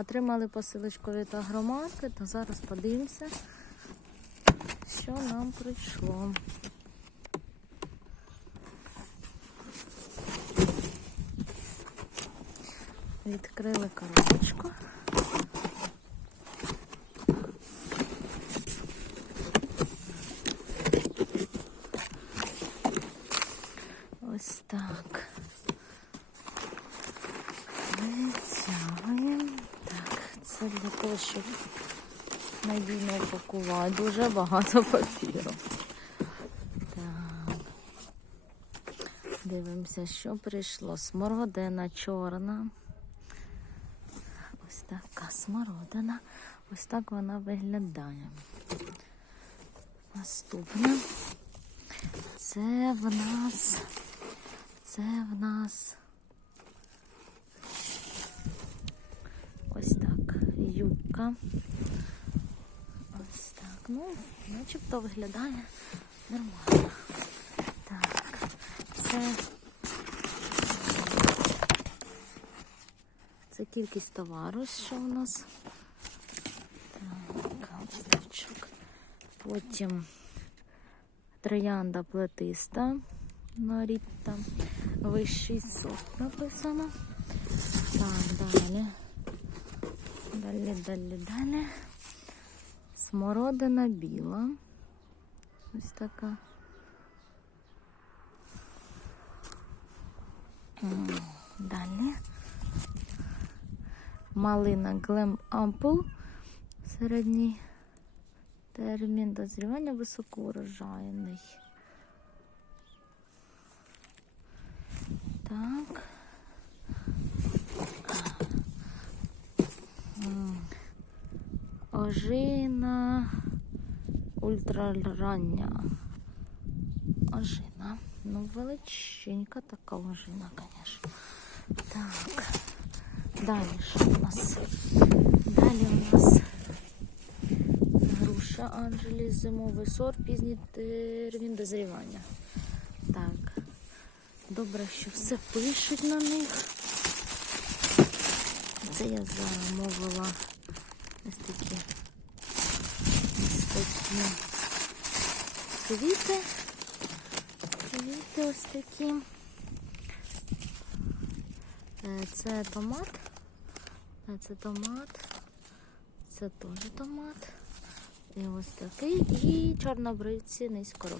Отримали посилочку від агромаркет, а зараз подивимося, що нам прийшло. Відкрили коробочку. Ось так. Витягуємо. Для того, щоб надійно упакувати. Дуже багато папіру. Так. Дивимося, що прийшло. Смородина чорна. Ось така смородина. Ось так вона виглядає. Наступне. Це в нас. Це в нас. Ось так. Юбка. Ось так. Ну, начебто виглядає нормально. Так. Це. Це кількість товару, що у нас. Так, листочок. Потім троянда плетиста Наріта. Вищий сорт написано. Так, далі. Далі, далі, далі. Смородина біла. Ось така. Далі. Малина Глем Ампул. Середній термін дозрівання високоурожайний. Так. М. Ожина ультрарання. Ожина. Ну, величенька така ожина, звісно. Так. Далі що у нас? Далі у нас груша Анджелі, зимовий сорт, пізній термін дозрівання. Так. Добре, що все пишуть на них. Це я замовила ось такі ось такі квіти. Квіти ось такі. Це томат. Це томат. Це теж томат. І ось такий. І чорнобривці низькорослі.